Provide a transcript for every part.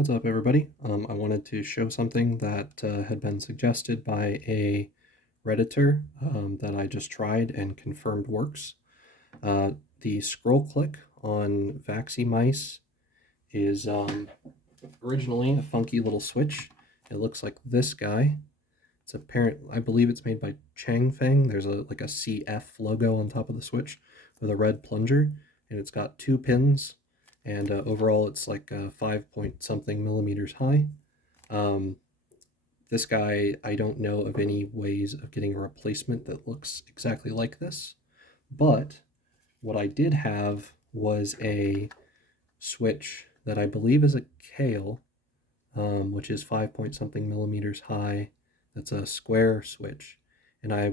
What's up, everybody? I wanted to show something that had been suggested by a Redditor that I just tried and confirmed works. The scroll click on Vaxee mice is originally a funky little switch. It looks like this guy. It's apparent, I believe it's made by Changfeng. There's like a CF logo on top of the switch with a red plunger, and it's got two pins, and overall it's like 5 point something millimeters high. Um, this guy, I don't know of any ways of getting a replacement that looks exactly like this, but what I did have was a switch that I believe is a Kale, which is 5 point something millimeters high. That's a square switch, and I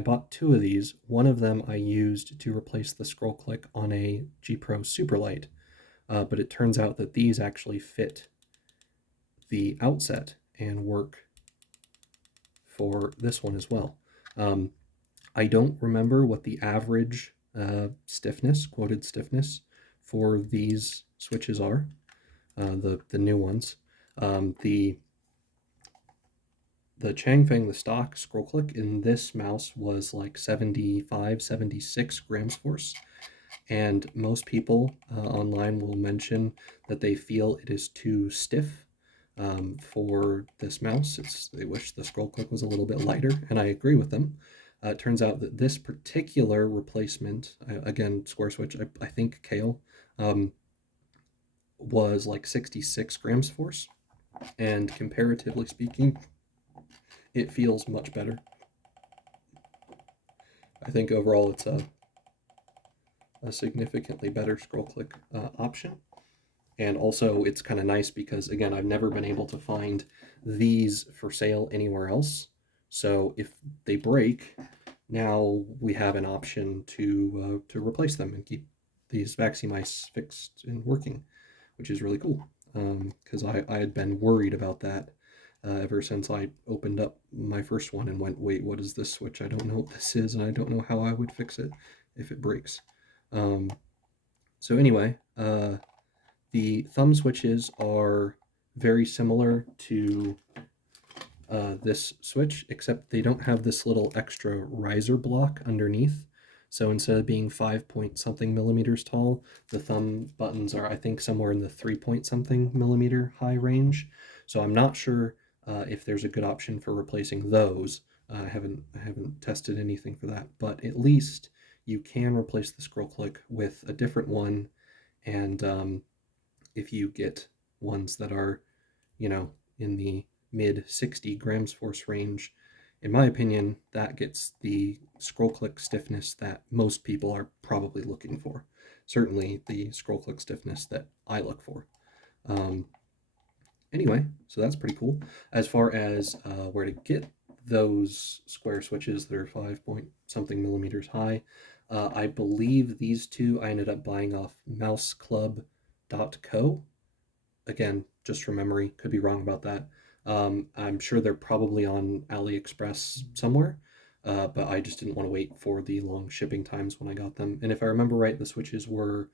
bought two of these. One of them I used to replace the scroll click on a G Pro Superlight, but it turns out that these actually fit the outset and work for this one as well. I don't remember what the average stiffness, quoted stiffness, for these switches are, the new ones. The Changfeng, the stock scroll click in this mouse was like 75, 76 grams force. And most people online will mention that they feel it is too stiff for this mouse. They wish the scroll click was a little bit lighter, and I agree with them. It turns out that this particular replacement, again, square switch, I think Kale, was like 66 grams force. And comparatively speaking, it feels much better. I think overall it's a significantly better scroll click option. And also it's kind of nice because, again, I've never been able to find these for sale anywhere else. So if they break, now we have an option to replace them and keep these Vaxee mice fixed and working, which is really cool. Because I had been worried about that ever since I opened up my first one and went, wait, what is this switch? I don't know what this is, and I don't know how I would fix it if it breaks. So anyway, the thumb switches are very similar to this switch, except they don't have this little extra riser block underneath. So instead of being 5 point something millimeters tall, the thumb buttons are, I think, somewhere in the 3 point something millimeter high range. So I'm not sure if there's a good option for replacing those. I haven't tested anything for that, but at least you can replace the scroll click with a different one. And if you get ones that are, in the mid 60 grams force range, in my opinion, that gets the scroll click stiffness that most people are probably looking for. Certainly the scroll click stiffness that I look for. Anyway, so that's pretty cool. As far as where to get those square switches that are 5 point something millimeters high, I believe these two I ended up buying off mouseclub.co. Again, just from memory, could be wrong about that. I'm sure they're probably on AliExpress somewhere, but I just didn't want to wait for the long shipping times when I got them. And if I remember right, the switches were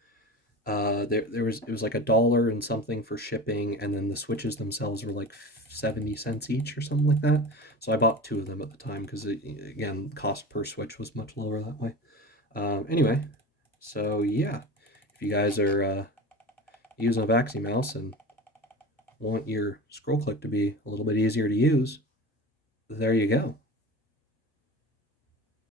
it was like $1 and something for shipping, and then the switches themselves were like 70 cents each or something like that. So I bought two of them at the time because, again, cost per switch was much lower that way. Anyway, so yeah, if you guys are using a Vaxee mouse and want your scroll click to be a little bit easier to use, there you go.